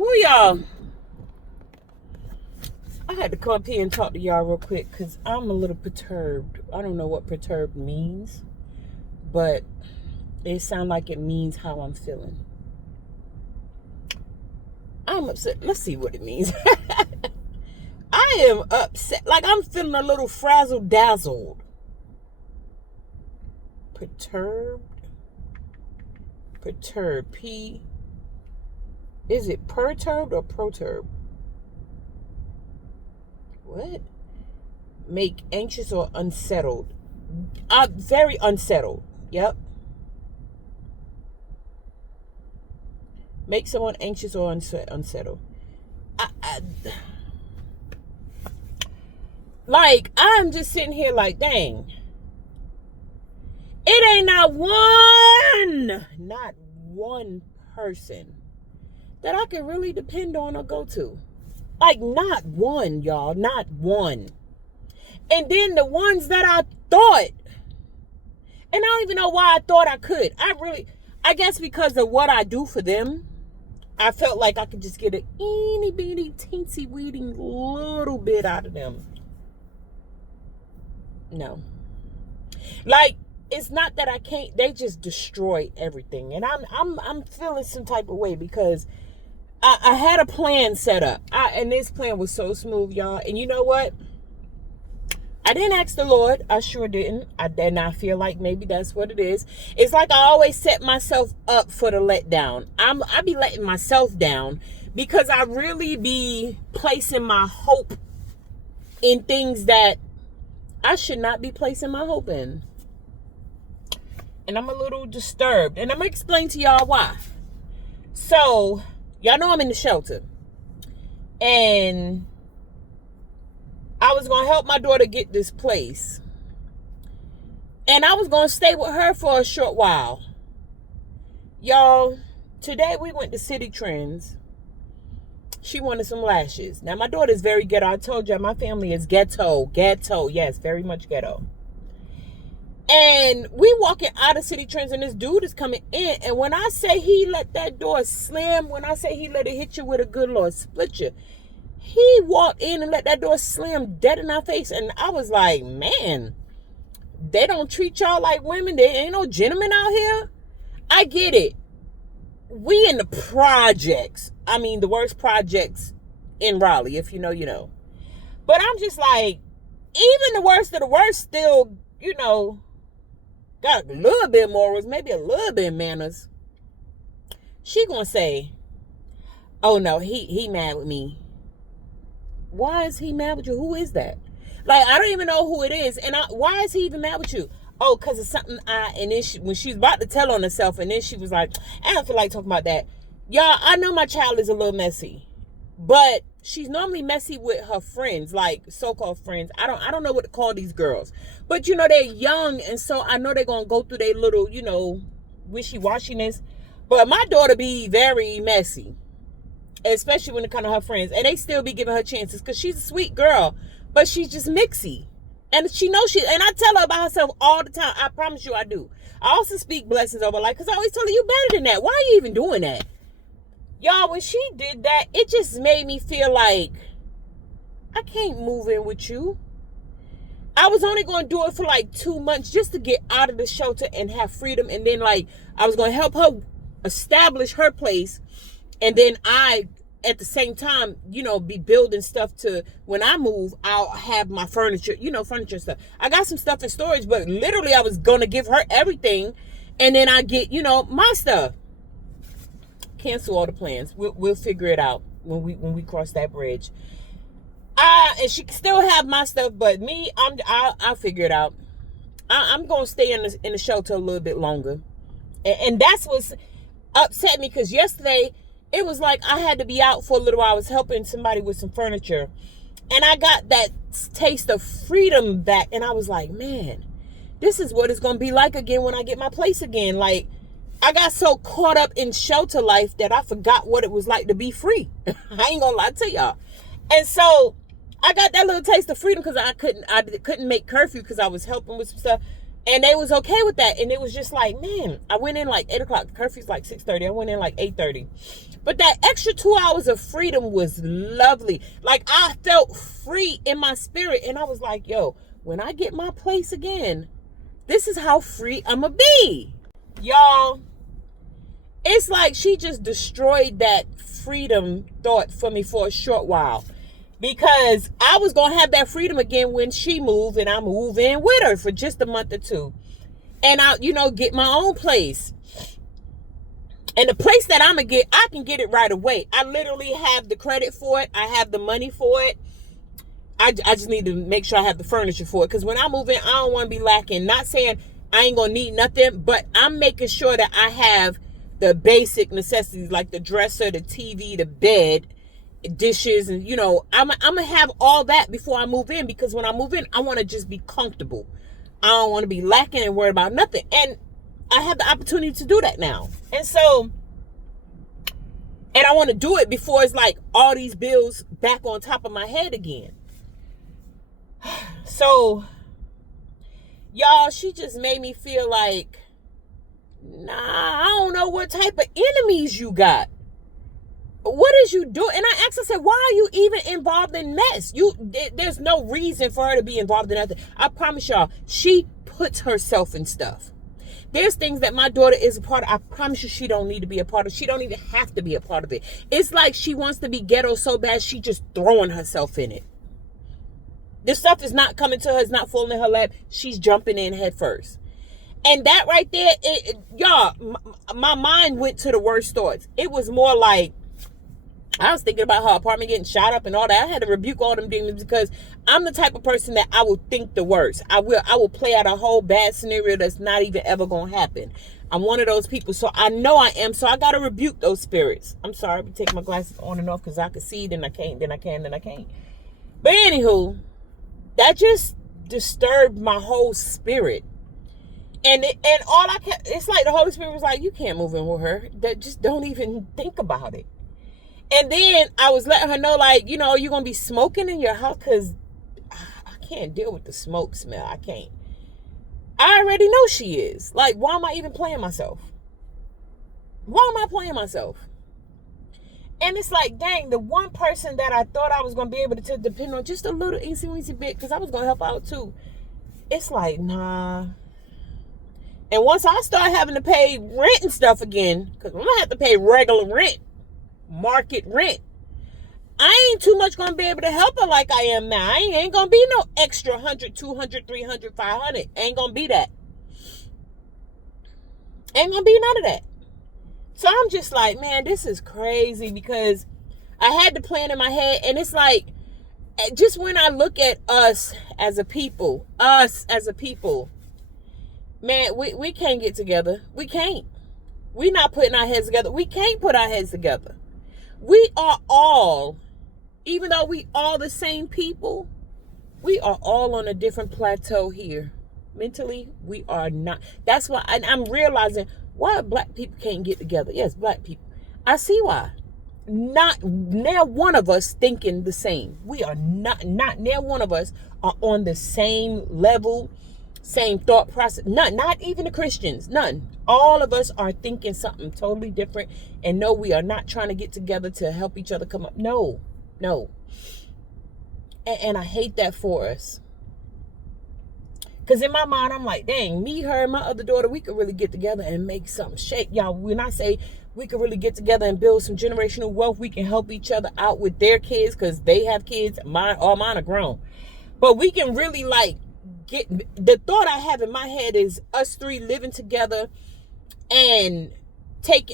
Well, y'all, I had to come up here and talk to y'all real quick because I'm a little perturbed. I don't know what perturbed means, but it sounds like it means how I'm feeling. I'm upset. Let's see what it means. I am upset. Like I'm feeling a little frazzled dazzled. Perturbed. Perturbed. P. Is it perturbed or proturbed? What? Make anxious or unsettled. Very unsettled. Yep. Make someone anxious or unsettled. Like, I'm just sitting here like, dang. It ain't not one person that I can really depend on or go to. Like, not one, y'all. Not one. And then the ones that I thought, and I don't even know why I thought I could. I guess because of what I do for them, I felt like I could just get an eeny beeny teensy weeny little bit out of them. No. Like, it's not that I can't, they just destroy everything. And I'm feeling some type of way because I had a plan set up. And this plan was so smooth, y'all. And you know what? I didn't ask the Lord. I sure didn't. I did not feel like maybe that's what it is. It's like I always set myself up for the letdown. I be letting myself down because I really be placing my hope in things that I should not be placing my hope in. And I'm a little disturbed. And I'm going to explain to y'all why. So, y'all know I'm in the shelter. And I was going to help my daughter get this place. And I was going to stay with her for a short while. Y'all, today we went to City Trends. She wanted some lashes. Now, my daughter's very ghetto. I told you, my family is ghetto. Ghetto, yes, very much ghetto. And we walking out of City Trends and this dude is coming in. And when I say he let that door slam, when I say he let it hit you with a good Lord split you, he walked in and let that door slam dead in our face. And I was like, man, they don't treat y'all like women. There ain't no gentlemen out here. I get it. We in the projects. I mean, the worst projects in Raleigh. If you know, you know. But I'm just like, even the worst of the worst still, you know, got a little bit morals, maybe a little bit manners. She gonna say, oh no, he mad with me. Why is he mad with you? Who is that? Like, I don't even know who it is. And why is he even mad with you? Oh, because it's something and then when she was about to tell on herself, and then she was like, I don't feel like talking about that. Y'all, I know my child is a little messy. But she's normally messy with her friends, like so-called friends. I don't know what to call these girls. But, you know, they're young, and so I know they're going to go through their little, you know, wishy-washiness. But my daughter be very messy, especially when it comes to her friends. And they still be giving her chances because she's a sweet girl, but she's just mixy. And she knows and I tell her about herself all the time. I promise you I do. I also speak blessings over her life because I always tell her, you better than that. Why are you even doing that? Y'all, when she did that, it just made me feel like I can't move in with you. I was only going to do it for like 2 months just to get out of the shelter and have freedom. And then, like, I was going to help her establish her place. And then I, at the same time, you know, be building stuff to, when I move, I'll have my furniture, you know, furniture stuff. I got some stuff in storage, but literally I was going to give her everything. And then I get, you know, my stuff. Cancel all the plans. We'll figure it out when we cross that bridge. And she can still have my stuff, but me, I'll figure it out. I'm gonna stay in the shelter a little bit longer, and that's what's upset me because yesterday it was like I had to be out for a little while. I was helping somebody with some furniture, and I got that taste of freedom back, and I was like, man, this is what it's gonna be like again when I get my place again. Like, I got so caught up in shelter life that I forgot what it was like to be free. I ain't gonna lie to y'all. And so I got that little taste of freedom because I couldn't make curfew because I was helping with some stuff. And they was okay with that. And it was just like, man, I went in like 8 o'clock. The curfew's like 6:30. I went in like 8:30. But that extra 2 hours of freedom was lovely. Like, I felt free in my spirit. And I was like, yo, when I get my place again, this is how free I'm going to be. Y'all, it's like she just destroyed that freedom thought for me for a short while. Because I was going to have that freedom again when she moved, and I move in with her for just a month or two. And I, get my own place. And the place that I'm going to get, I can get it right away. I literally have the credit for it. I have the money for it. I just need to make sure I have the furniture for it. Because when I move in, I don't want to be lacking. Not saying I ain't going to need nothing, but I'm making sure that I have the basic necessities like the dresser, the TV, the bed, dishes, and I'm gonna have all that before I move in, because when I move in, I want to just be comfortable. I don't want to be lacking and worried about nothing, and I have the opportunity to do that now. And I want to do it before it's like all these bills back on top of my head again. So y'all, she just made me feel like, nah, I don't know what type of enemies you got. What is you doing? And I asked her, I said, why are you even involved in mess? There's no reason for her to be involved in nothing. I promise y'all, she puts herself in stuff. There's things that my daughter is a part of. I promise you, she don't need to be a part of. She don't even have to be a part of it. It's like she wants to be ghetto so bad, she just throwing herself in it. This stuff is not coming to her. It's not falling in her lap. She's jumping in head first. And that right there, y'all, my mind went to the worst thoughts. It was more like, I was thinking about her apartment getting shot up and all that. I had to rebuke all them demons, because I'm the type of person that I will think the worst. I will play out a whole bad scenario that's not even ever going to happen. I'm one of those people. So I know I am. So I got to rebuke those spirits. I'm sorry. I'm taking my glasses on and off because I can see, then I can't, then I can, then I can't. But anywho, that just disturbed my whole spirit. And it's like the Holy Spirit was like, you can't move in with her. That just don't even think about it. And then I was letting her know, like, you're going to be smoking in your house, because I can't deal with the smoke smell. I can't. I already know she is. Like, why am I even playing myself? Why am I playing myself? And it's like, dang, the one person that I thought I was going to be able to depend on just a little easy bit, because I was going to help out too. It's like, nah. And once I start having to pay rent and stuff again, because I'm going to have to pay regular rent, market rent, I ain't too much going to be able to help her like I am now. I ain't going to be no extra 100, 200, 300, 500. Ain't going to be that. Ain't going to be none of that. So I'm just like, man, this is crazy, because I had the plan in my head, and it's like, just when I look at us as a people, man, we can't get together. We can't. We're not putting our heads together. We can't put our heads together. We are all, even though we all the same people, we are all on a different plateau here. Mentally, we are not. That's why I'm realizing why black people can't get together. Yes, black people. I see why. Not near one of us thinking the same. We are not near one of us are on the same level, same thought process. None, not even the Christians, none. All of us are thinking something totally different. And no, we are not trying to get together to help each other come up. No. And I hate that for us. Because in my mind, I'm like, dang, me, her, and my other daughter, we could really get together and make something shake. Y'all, when I say we could really get together and build some generational wealth, we can help each other out with their kids, because they have kids. All mine are grown. But we can really, like, get, the thought I have in my head is us three living together and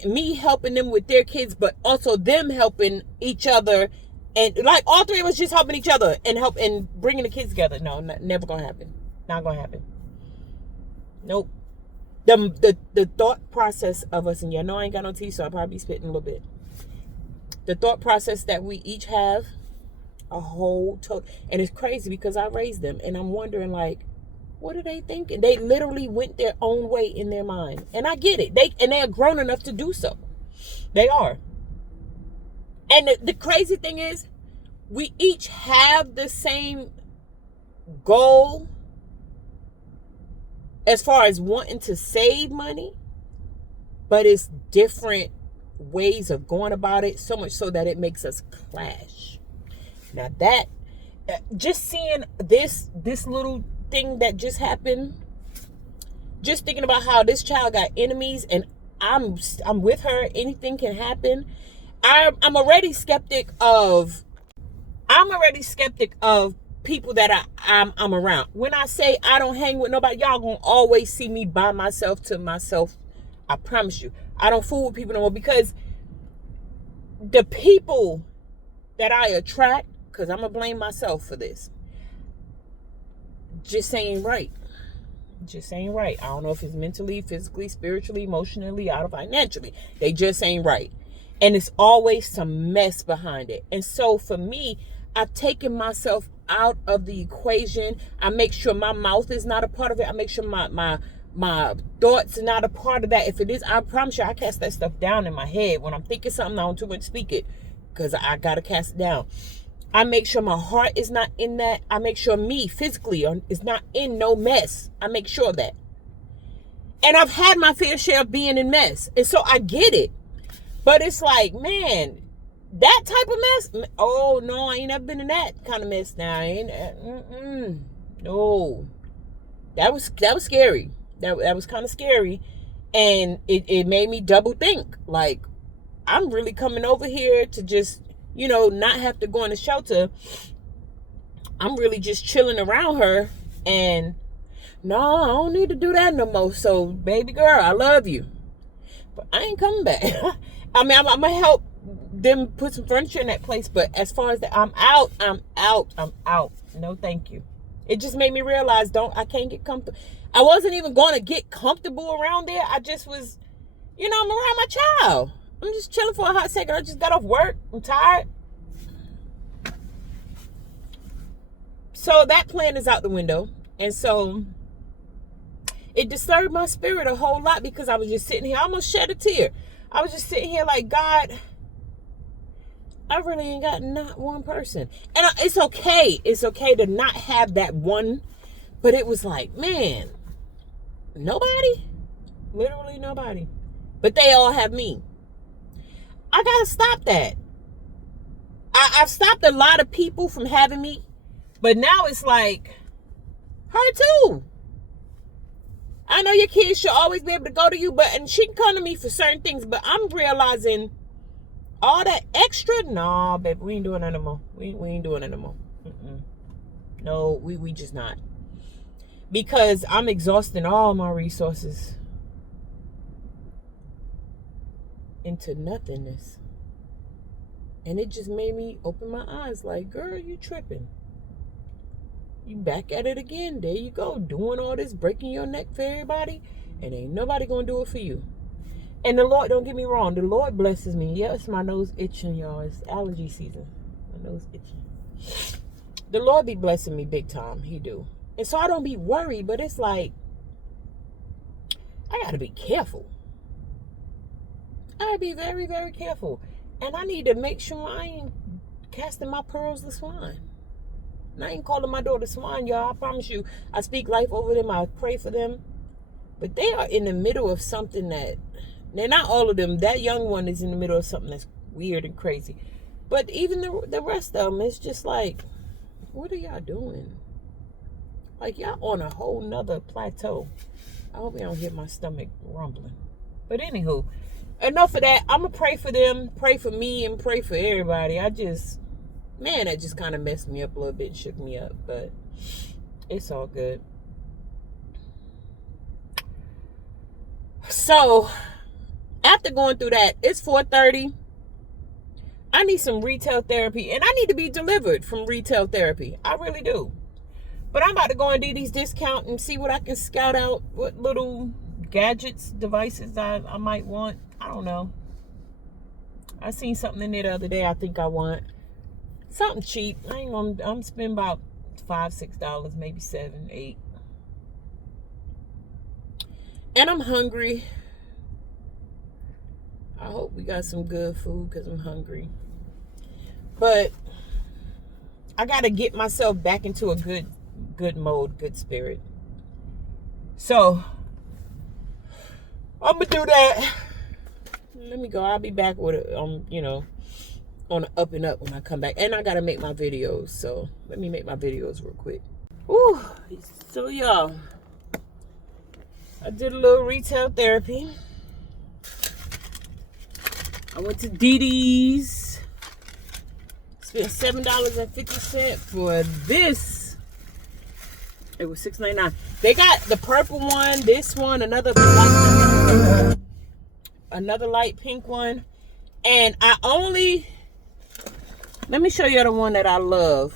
me helping them with their kids, but also them helping each other, and like all three of us just helping each other and bringing the kids together. No, never gonna happen. Not gonna happen. Nope. The thought process of us, and y'all know I ain't got no teeth, so I'll probably be spitting a little bit. The thought process that we each have, a whole total, and it's crazy because I raised them, and I'm wondering, like, what are they thinking? They literally went their own way in their mind, and I get it. They are grown enough to do so. They are. And the crazy thing is, we each have the same goal, as far as wanting to save money, but it's different ways of going about it, so much so that it makes us clash. Now that, just seeing this little thing that just happened, just thinking about how this child got enemies and I'm with her, anything can happen. I'm already skeptic of people that I'm around. When I say I don't hang with nobody, y'all gonna always see me by myself to myself. I promise you. I don't fool with people no more, because the people that I attract, because I'm gonna blame myself for this, just ain't right. Just ain't right. I don't know if it's mentally, physically, spiritually, emotionally, or financially. They just ain't right. And it's always some mess behind it. And so for me, I've taken myself out of the equation. I make sure my mouth is not a part of it. I make sure my thoughts are not a part of that. If it is, I promise you, I cast that stuff down in my head. When I'm thinking something, I don't too much speak it, because I got to cast it down. I make sure my heart is not in that. I make sure me physically is not in no mess. I make sure of that. And I've had my fair share of being in mess. And so I get it. But it's like, man, that type of mess? Oh, no, I ain't never been in that kind of mess now. No. That was scary. That was kind of scary. And it made me double think. Like, I'm really coming over here to just, not have to go in the shelter. I'm really just chilling around her. And no, I don't need to do that no more. So, baby girl, I love you, but I ain't coming back. I mean, I'm gonna help them put some furniture in that place. But as far as that, I'm out. No, thank you. It just made me realize, I can't get comfortable. I wasn't even going to get comfortable around there. I just was, I'm around my child. I'm just chilling for a hot second. I just got off work. I'm tired. So that plan is out the window. And so it disturbed my spirit a whole lot, because I was just sitting here. I almost shed a tear. I was just sitting here like, God, I really ain't got not one person. And it's okay. It's okay to not have that one. But it was like, man, nobody? Literally nobody. But they all have me. I got to stop that. I've stopped a lot of people from having me. But now it's like, her too. I know your kids should always be able to go to you, and she can come to me for certain things. But I'm realizing all that extra, nah, baby, we ain't doing that no more. We ain't doing it no more. No, we just not. Because I'm exhausting all my resources into nothingness. And it just made me open my eyes like, girl, you tripping. You back at it again. There you go. Doing all this, breaking your neck for everybody. And ain't nobody going to do it for you. And the Lord, don't get me wrong, the Lord blesses me. Yes, my nose itching, y'all. It's allergy season. My nose itching. The Lord be blessing me big time. He do. And so I don't be worried, but it's like, I got to be careful. I got to be very, very careful. And I need to make sure I ain't casting my pearls to swine. And I ain't calling my daughter swine, y'all. I promise you, I speak life over them. I pray for them. But they are in the middle of something that, they're not all of them. That young one is in the middle of something that's weird and crazy. But even the rest of them, it's just like, what are y'all doing? Like, y'all on a whole nother plateau. I hope y'all don't hear my stomach rumbling. But anywho, enough of that. I'm going to pray for them, pray for me, and pray for everybody. That just kind of messed me up a little bit, shook me up. But it's all good. So, after going through that, it's 4:30. I need some retail therapy, and I need to be delivered from retail therapy. I really do. But I'm about to go on DD's discount and see what I can scout out, what little gadgets, devices I might want. I don't know. I seen something in there the other day I think I want. Something cheap. I'm spending about $5, $6, maybe $7, $8. And I'm hungry. I hope we got some good food because I'm hungry. But I got to get myself back into a good mode, good spirit. So I'm gonna do that. Let me go. I'll be back with it, you know, on the up and up when I come back. And I gotta make my videos. So let me make my videos real quick. Woo. So y'all, I did a little retail therapy. I went to DD's. Spent $7.50 for this. It was $6.99. They got the purple one, this one, another light pink one. And let me show you the one that I love.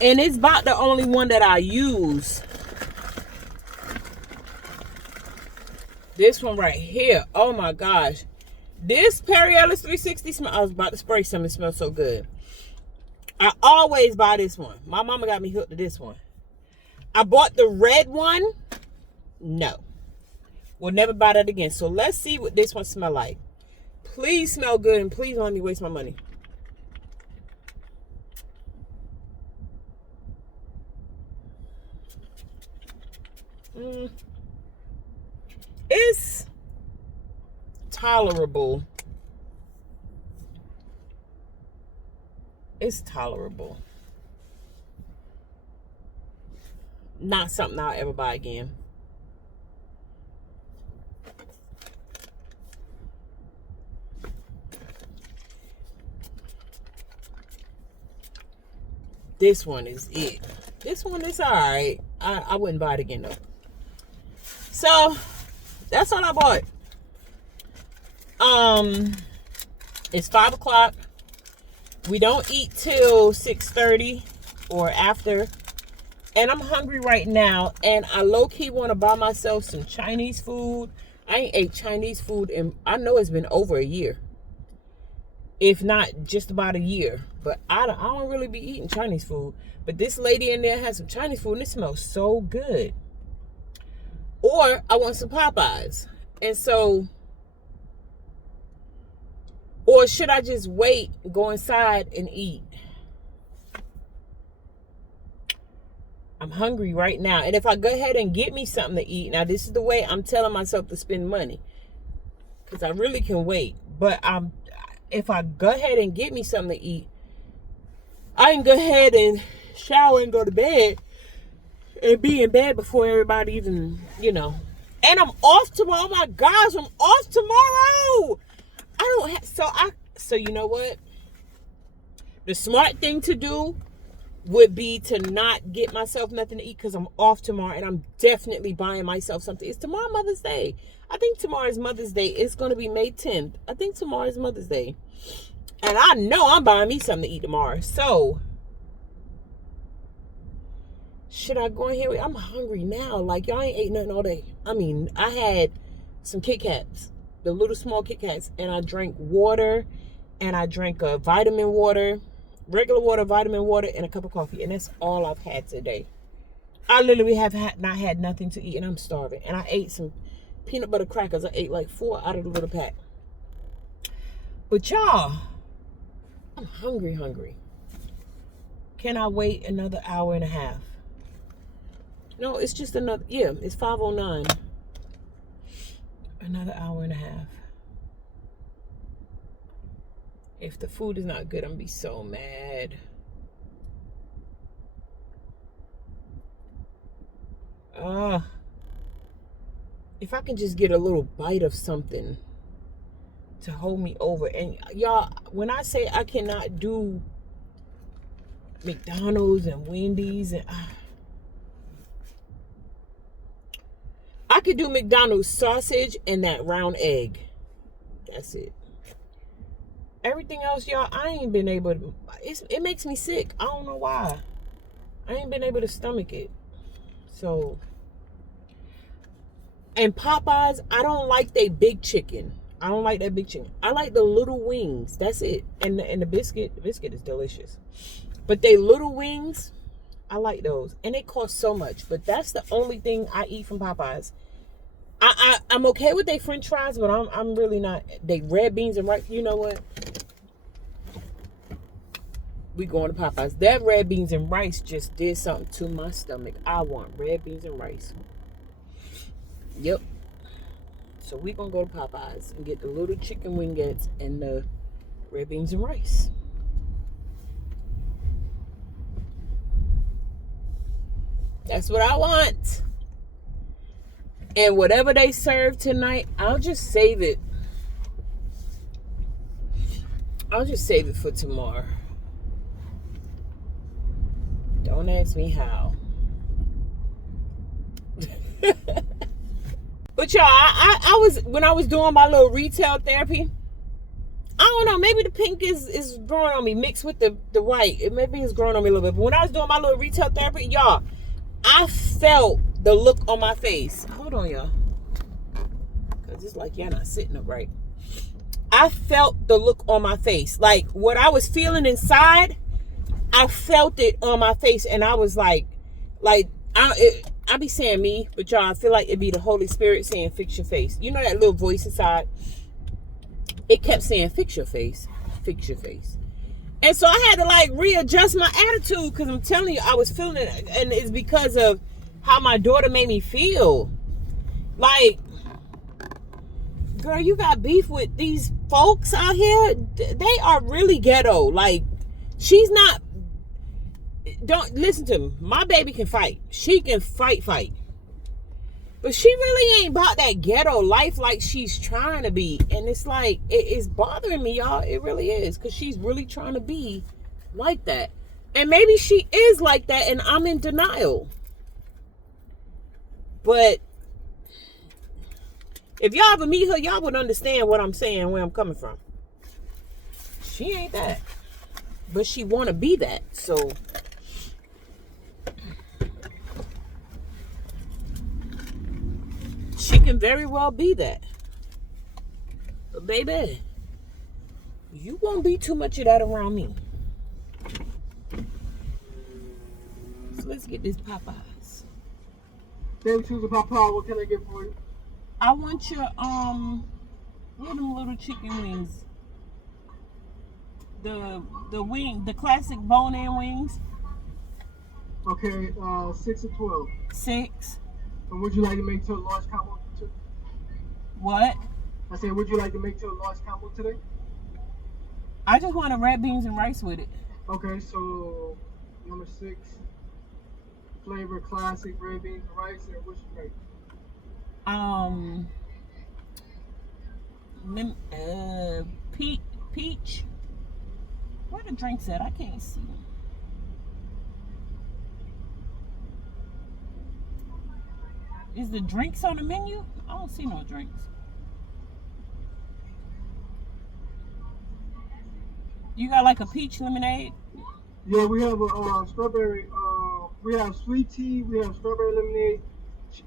And it's about the only one that I use. This one right here. Oh my gosh. This Perry Ellis 360 smell. I was about to spray some. It smells so good. I always buy this one. My mama got me hooked to this one. I bought the red one. No. We'll never buy that again. So let's see what this one smell like. Please smell good and please don't let me waste my money. It's tolerable. It's tolerable. Not something I'll ever buy again. This one is it. This one is alright. I wouldn't buy it again though. So that's all I bought. It's 5 o'clock. We don't eat till 6:30 or after. And I'm hungry right now. And I low-key want to buy myself some Chinese food. I ain't ate Chinese food and I know it's been over a year. If not just about a year. But I don't really be eating Chinese food. But this lady in there has some Chinese food and it smells so good. Or I want some Popeyes. And so, or should I just wait, go inside and eat? I'm hungry right now. And if I go ahead and get me something to eat, now this is the way I'm telling myself to spend money. Because I really can wait. But if I go ahead and get me something to eat, I can go ahead and shower and go to bed. And be in bed before everybody even, you know. And I'm off tomorrow. Oh my gosh, I'm off tomorrow. So you know what? The smart thing to do would be to not get myself nothing to eat because I'm off tomorrow and I'm definitely buying myself something. It's tomorrow Mother's Day. I think tomorrow is Mother's Day. It's going to be May 10th. I think tomorrow is Mother's Day. And I know I'm buying me something to eat tomorrow. So, should I go in here? I'm hungry now. Like, y'all ain't ate nothing all day. I mean, I had some Kit Kats. The little small Kit Kats. And I drank water. And I drank a vitamin water. Regular water, vitamin water, and a cup of coffee. And that's all I've had today. I literally have not had nothing to eat. And I'm starving. And I ate some peanut butter crackers. I ate like 4 out of the little pack. But y'all, I'm hungry. Can I wait another hour and a half? No, it's just another, yeah, it's 5:09. Another hour and a half. If the food is not good, I'm gonna be so mad. If I can just get a little bite of something to hold me over. And y'all, when I say I cannot do McDonald's and Wendy's and I could do McDonald's sausage and that round egg. That's it. Everything else, y'all, I ain't been able to. It makes me sick. I don't know why. I ain't been able to stomach it. So, and Popeyes, I don't like they big chicken. I don't like that big chicken. I like the little wings. That's it. And the biscuit. The biscuit is delicious. But they little wings, I like those. And they cost so much. But that's the only thing I eat from Popeyes. I'm okay with they French fries, but I'm really not. They red beans and rice. You know what? We going to Popeyes. That red beans and rice just did something to my stomach. I want red beans and rice. Yep. So we gonna go to Popeyes and get the little chicken wingettes and the red beans and rice. That's what I want. And whatever they serve tonight, I'll just save it. I'll just save it for tomorrow. Don't ask me how. But y'all, I was, when I was doing my little retail therapy, I don't know, maybe the pink is growing on me mixed with the white. Maybe it's growing on me a little bit. But when I was doing my little retail therapy, y'all, I felt the look on my face. Hold on, y'all. Because it's like y'all not sitting up right. I felt the look on my face. Like, what I was feeling inside, I felt it on my face. And I was like, I be saying me, but y'all, I feel like it'd be the Holy Spirit saying, fix your face. You know that little voice inside? It kept saying, fix your face, fix your face. And so I had to like readjust my attitude, because I'm telling you, I was feeling it. And it's because of how my daughter made me feel. Like, girl, you got beef with these folks out here? They are really ghetto. Like, she's not, don't listen to me. My baby can fight. She can fight. But she really ain't about that ghetto life like she's trying to be. And it's like, it's bothering me, y'all. It really is. Because she's really trying to be like that. And maybe she is like that and I'm in denial. But if y'all ever meet her, y'all would understand what I'm saying, where I'm coming from. She ain't that. But she want to be that. So she can very well be that. But baby, you won't be too much of that around me. So let's get this Popeyes. Baby, choose a Popeye. What can I get for you? I want your what are them little chicken wings? The wing, the classic bone-in wings. Okay, 6 or 12. 6. And would you like to make to a large combo too? What? I said, would you like to make to a large combo today? I just want a red beans and rice with it. Okay, so number 6, flavor classic red beans and rice, and what's your drink? Peach. Where the drinks at? I can't see. Is the drinks on the menu? I don't see no drinks. You got like a peach lemonade? Yeah, we have a strawberry. We have sweet tea. We have strawberry lemonade,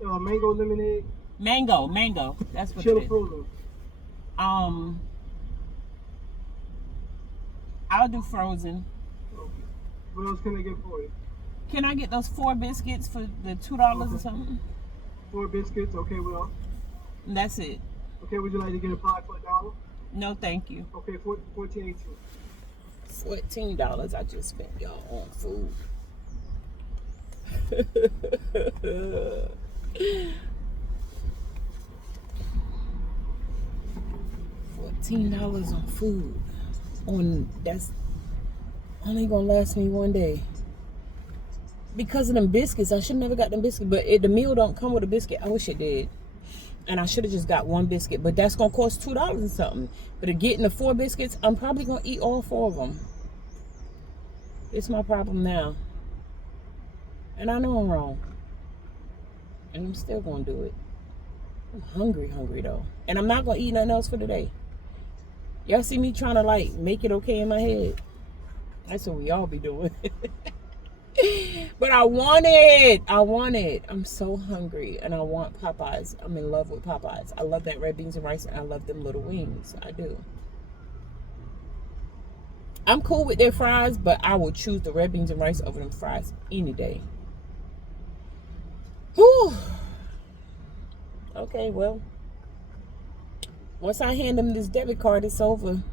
mango lemonade. Mango. That's what Chill it is. frozen. I'll do frozen. Okay. What else can I get for you? Can I get those 4 biscuits for the $2 or something? 4 biscuits. Okay, what else? That's it. Okay, would you like to get a pie for $1? No, thank you. Okay, $14.82. $14 I just spent, y'all, on food. $14 on food. That's only gonna last me one day. Because of them biscuits, I should never got them biscuits. But the meal don't come with a biscuit. I wish it did. And I should have just got 1 biscuit. But that's gonna cost $2 and something. But to getting the 4 biscuits, I'm probably gonna eat all 4 of them. It's my problem now. And I know I'm wrong. And I'm still gonna do it. I'm hungry though. And I'm not gonna eat nothing else for today. Y'all see me trying to like make it okay in my head? That's what we all be doing. But I want it. I'm so hungry and I want Popeyes. I'm in love with Popeyes. I love that red beans and rice and I love them little wings. I do. I'm cool with their fries, but I will choose the red beans and rice over them fries any day. Whew. Okay, well, once I hand them this debit card, it's over.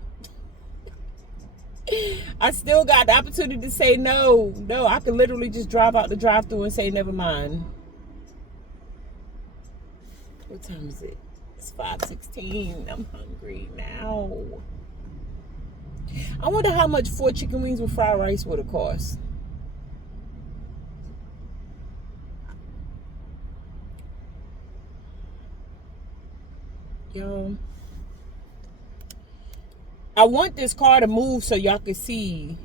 I still got the opportunity to say no. No, I could literally just drive out the drive-thru and say never mind. What time is it? It's 5:16. I'm hungry now. I wonder how much 4 chicken wings with fried rice would have cost. Yo, I want this car to move so y'all can see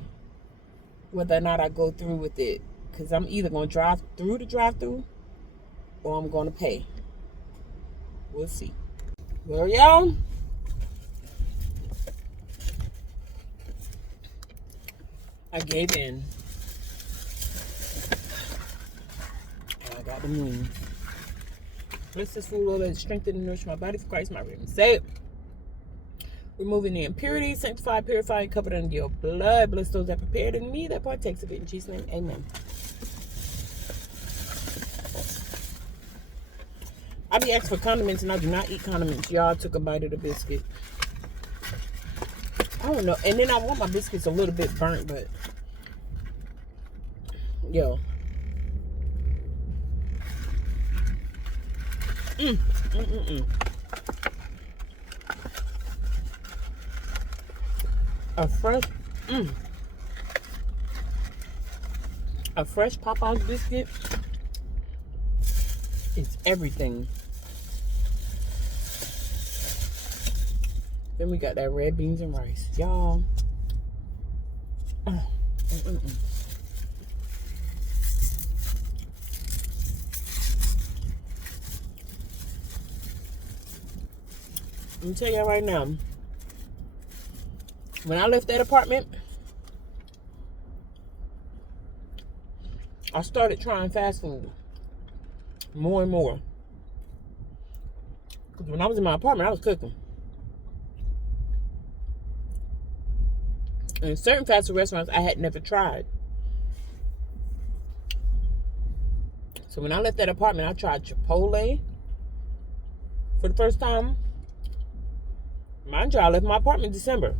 whether or not I go through with it. Because I'm either going to drive through the drive-thru or I'm going to pay. We'll see. Well, y'all, I gave in. And I got the moon. Bless this food, Lord, that strengthen and nourish my body for Christ, my redeemer. Say it. Removing the impurities, sanctified, purified, covered under your blood. Bless those that prepared in me that partakes of it. In Jesus' name, amen. I be asked for condiments and I do not eat condiments. Y'all took a bite of the biscuit. I don't know. And then I want my biscuits a little bit burnt, but yo. A fresh Popeyes biscuit is everything. Then we got that red beans and rice, y'all. Let me tell y'all right now, when I left that apartment, I started trying fast food more and more. Because when I was in my apartment, I was cooking. And certain fast food restaurants I had never tried. So when I left that apartment, I tried Chipotle for the first time. Mind you, I left my apartment in December.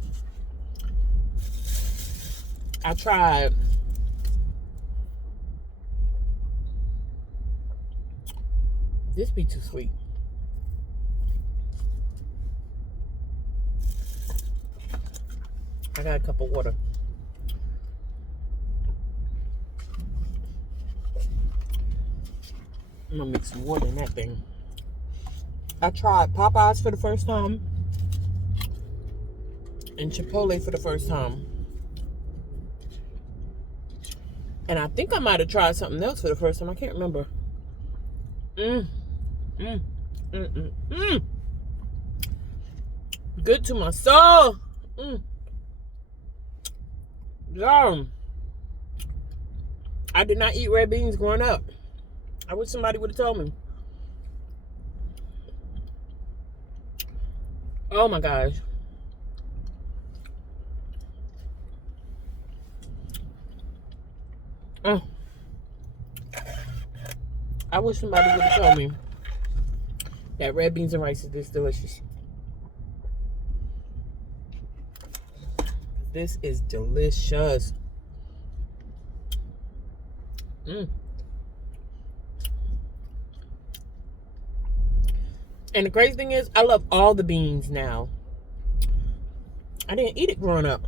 I tried this be too sweet. I got a cup of water. I'm gonna mix some water in that thing. I tried Popeyes for the first time and Chipotle for the first time. And I think I might have tried something else for the first time. I can't remember. Good to my soul. Yeah. I did not eat red beans growing up. I wish somebody would have told me. Oh my gosh. I wish somebody would have told me that red beans and rice is this delicious. This is delicious. And the crazy thing is, I love all the beans now. I didn't eat it growing up.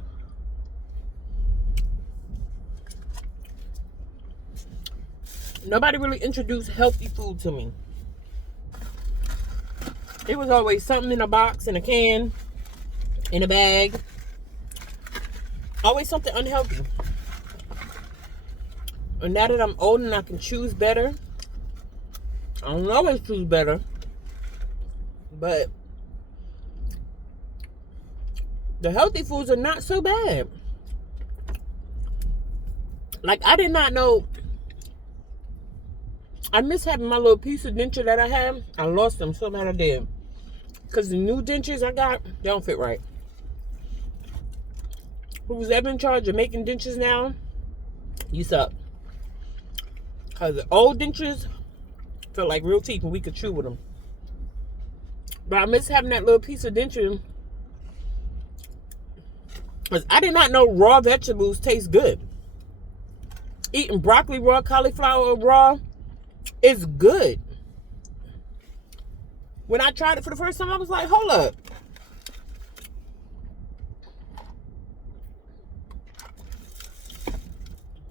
Nobody really introduced healthy food to me. It was always something in a box, in a can, in a bag. Always something unhealthy. And now that I'm old and I can choose better, I don't always choose better, but the healthy foods are not so bad. Like, I did not know. I miss having my little piece of denture that I have. I lost them, so bad I did. Because the new dentures I got, they don't fit right. Who's ever in charge of making dentures now, you suck. Because the old dentures felt like real teeth and we could chew with them. But I miss having that little piece of denture 'Cause I did not know raw vegetables taste good. Eating broccoli raw, cauliflower raw is good. When I tried it for the first time, I was like, hold up.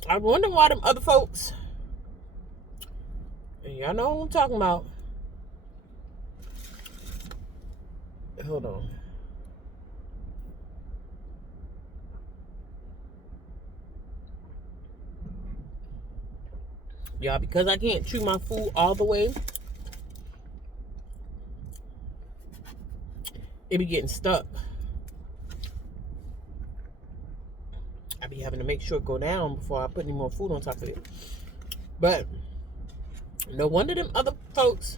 I wonder why them other folks, and y'all know what I'm talking about. Hold on. Y'all, because I can't chew my food all the way, it be getting stuck. I be having to make sure it go down before I put any more food on top of it. But no wonder them other folks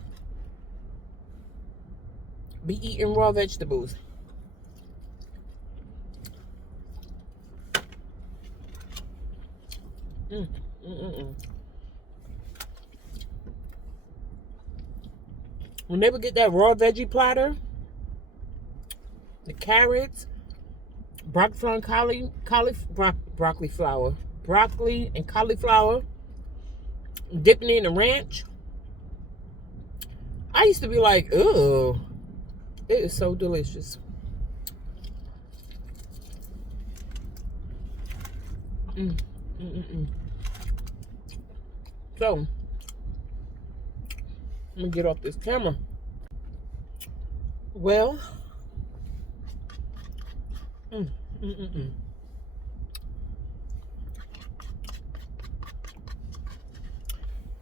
be eating raw vegetables. When they would get that raw veggie platter, the carrots, broccoli and cauliflower, dipping it in the ranch, I used to be like, ugh, it is so delicious. So, I'm gonna get off this camera. Well,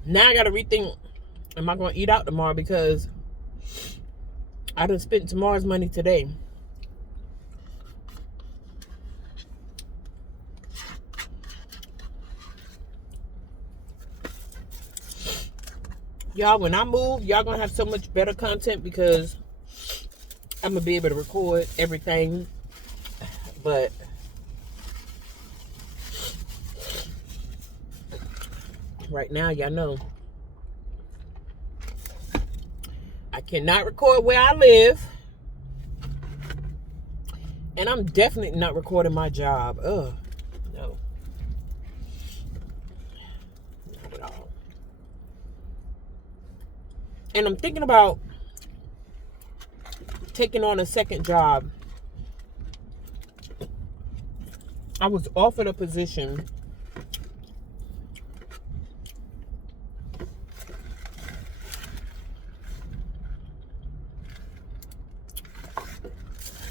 now I gotta rethink, am I gonna eat out tomorrow, because I done spent tomorrow's money today. Y'all, when I move, y'all gonna have so much better content, because I'm gonna be able to record everything. But right now, y'all know I cannot record where I live, and I'm definitely not recording my job. Ugh, no, not at all. And I'm thinking about taking on a second job. I was offered a position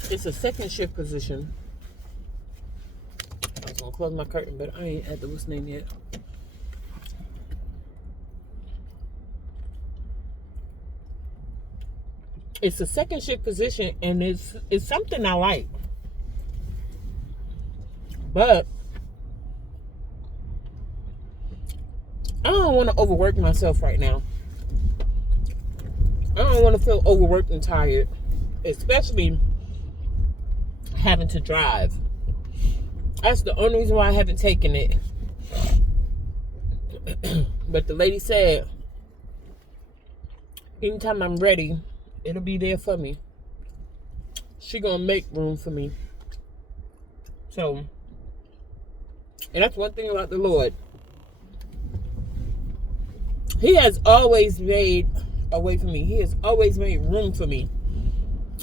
it's a second shift position. I was gonna close my curtain, but I ain't at the what's name yet. It's a second shift position, and it's something I like. But I don't want to overwork myself right now. I don't want to feel overworked and tired, especially having to drive. That's the only reason why I haven't taken it. But the lady said, anytime I'm ready, it'll be there for me. She gonna make room for me. So, and that's one thing about the Lord. He has always made a way for me. He has always made room for me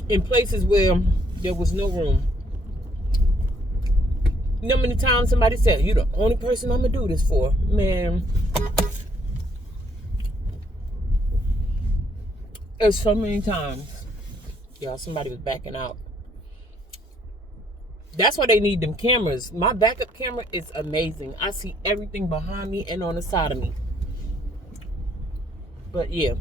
in places where there was no room. You know how many times somebody said, you're the only person I'm gonna do this for? Man, there's so many times, y'all, somebody was backing out. That's why they need them cameras. My backup camera is amazing. I see everything behind me and on the side of me. But yeah,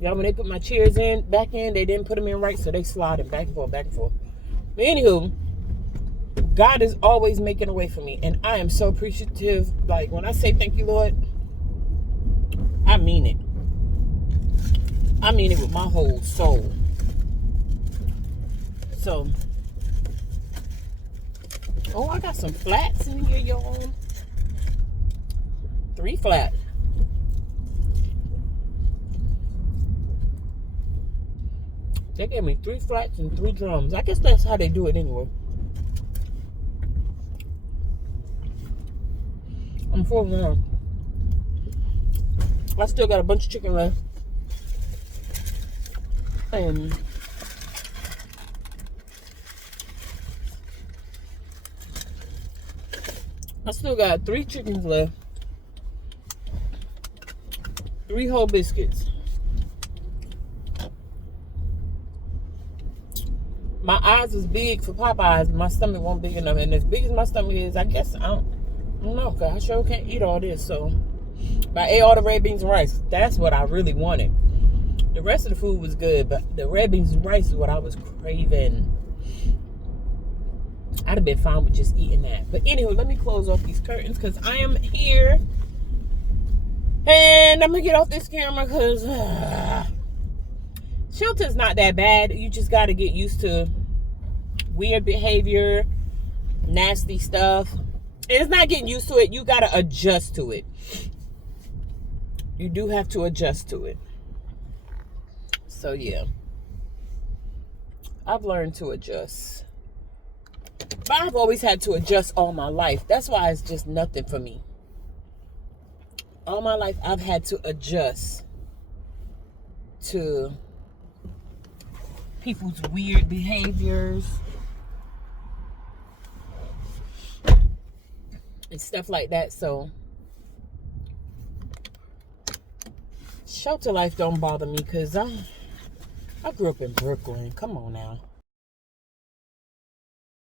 y'all, when they put my chairs back in, they didn't put them in right, so they sliding back and forth, back and forth. But anywho, God is always making a way for me, and I am so appreciative. Like, when I say thank you, Lord, I mean it. I mean it with my whole soul. So, oh, I got some flats in here, y'all. 3 flat. They gave me 3 flats and 3 drums. I guess that's how they do it anyway. I'm full now. I still got a bunch of chicken left. And I still got 3 chickens left. 3 whole biscuits. My eyes is big for Popeyes. My stomach won't big enough. And as big as my stomach is, I guess I don't know. Because I sure can't eat all this. So, but I ate all the red beans and rice. That's what I really wanted. The rest of the food was good. But the red beans and rice is what I was craving. I'd have been fine with just eating that. But anyway, let me close off these curtains. Because I am here. And I'm going to get off this camera because shelter's not that bad. You just got to get used to weird behavior, nasty stuff. It's not getting used to it. You got to adjust to it. You do have to adjust to it. So, yeah. I've learned to adjust. But I've always had to adjust all my life. That's why it's just nothing for me. All my life, I've had to adjust to people's weird behaviors and stuff like that. So shelter life don't bother me because I grew up in Brooklyn. Come on now.